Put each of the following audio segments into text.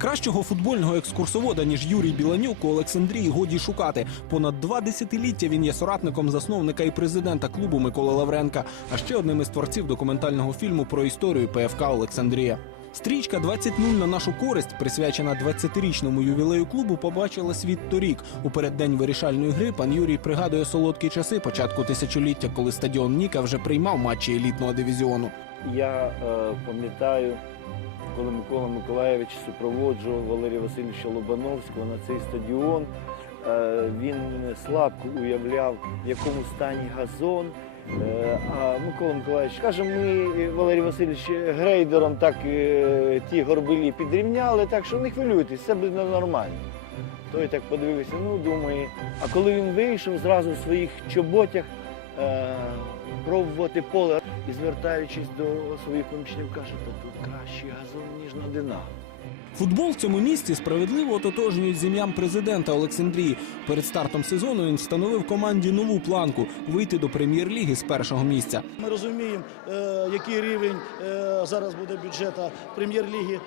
Кращого футбольного екскурсовода, ніж Юрій Біланюк, у Олександрії годі шукати. Понад два десятиліття він є соратником засновника і президента клубу Миколи Лавренка, а ще одним із творців документального фільму про історію ПФК Олександрія. Стрічка «20.0 на нашу користь, присвячена 20-річному ювілею клубу, побачила світ торік. У переддень вирішальної гри пан Юрій пригадує солодкі часи початку тисячоліття, коли стадіон Ніка вже приймав матчі елітного дивізіону. Я е, пам'ятаю, коли Микола Миколаєвич супроводжував Валерія Васильовича Лобановського на цей стадіон. Е, він слабко уявляв, в якому стані газон. Е, а Микола Миколаївич каже, ми Валерій Васильович грейдером так е, ті горбилі підрівняли, так що не хвилюйтесь, все буде нормально. Той так подивився, ну думає. А коли він вийшов зразу в своїх чоботях пробувати поле і звертаючись до своїх помічників, каже, та тут кращий газон, ніж на Динамо. Футбол в цьому місці справедливо ототожнюють з ім'ям президента Олександрії. Перед стартом сезону він встановив команді нову планку вийти до прем'єр-ліги з першого місця. Ми розуміємо, е, який рівень е, зараз буде бюджету прем'єр-ліги.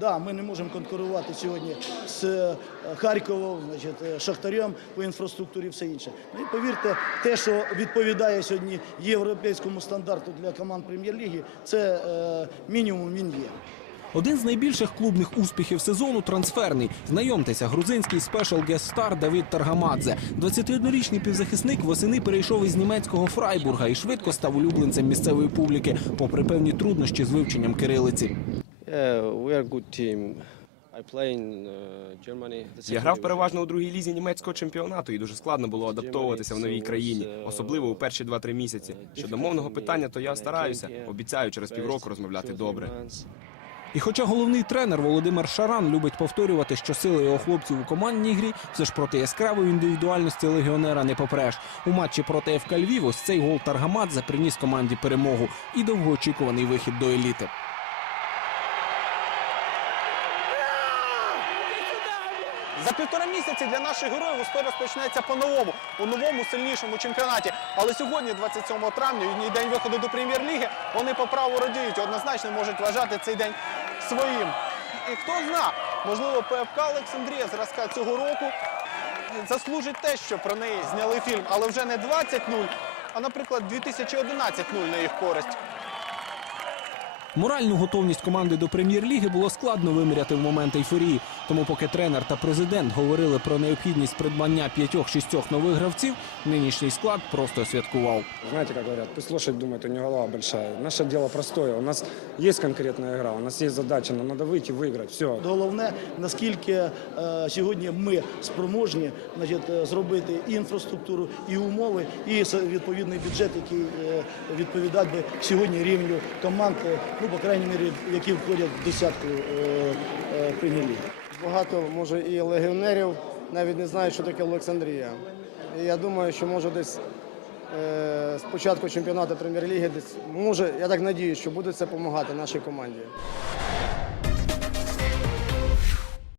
Да, ми не можемо конкурувати сьогодні з е, Харковом, значить, е, Шахтарем по інфраструктурі і все інше. Ну і повірте, те, що відповідає сьогодні європейському стандарту для команд прем'єр-ліги, це е, мінімум він є. Один з найбільших клубних успіхів сезону трансферний. Знайомтеся, грузинський спешл гест-стар Давид Таргамадзе. 21-річний півзахисник восени перейшов із німецького Фрайбурга і швидко став улюбленцем місцевої публіки, попри певні труднощі з вивченням кирилиці. Yeah, we are a good team. I play in uh, Я грав переважно у другій лізі німецького чемпіонату, і дуже складно було адаптовуватися в новій країні, особливо у перші 2-3 місяці. Щодо мовного питання, то я стараюся. Обіцяю через півроку розмовляти добре. І хоча головний тренер Володимир Шаран любить повторювати, що сила його хлопців у командній грі, все ж проти яскравої індивідуальності легіонера не попреш. У матчі проти ФК Львів ось цей гол Таргамадзе приніс команді перемогу і довгоочікуваний вихід до еліти. За півтора місяці для наших героїв історія розпочнеться по-новому, у новому сильнішому чемпіонаті. Але сьогодні, 27 травня, їхній день виходу до прем'єр-ліги, вони по праву радіють однозначно можуть вважати цей день своїм. І хто зна, можливо, ПФК Олександрія зразка цього року заслужить те, що про неї зняли фільм, але вже не 20-0, а, наприклад, 2011-0 на їх користь. Моральну готовність команди до прем'єр-ліги було складно виміряти в момент ейфорії. Тому, поки тренер та президент говорили про необхідність придбання п'ятьох-шістьох нових гравців, нинішній склад просто святкував. Знаете, как говорят, пусть лошадь думает, у нее голова большая. Наше дело простое. У нас есть конкретная игра, у нас есть задача, нам надо выйти и выиграть. Все. Головне, наскільки е, сьогодні ми спроможні значить, е, зробити і інфраструктуру, і умови, і відповідний бюджет, який е, відповідає сьогодні рівню команд, е, ну, по крайній мірі, які входять в десятку е, е, прем'єр-ліги. Багато може і легіонерів навіть не знають, що таке Олександрія. І я думаю, що може десь е, з початку чемпіонату прем'єр-ліги десь може, я так надію, що буде це допомагати нашій команді.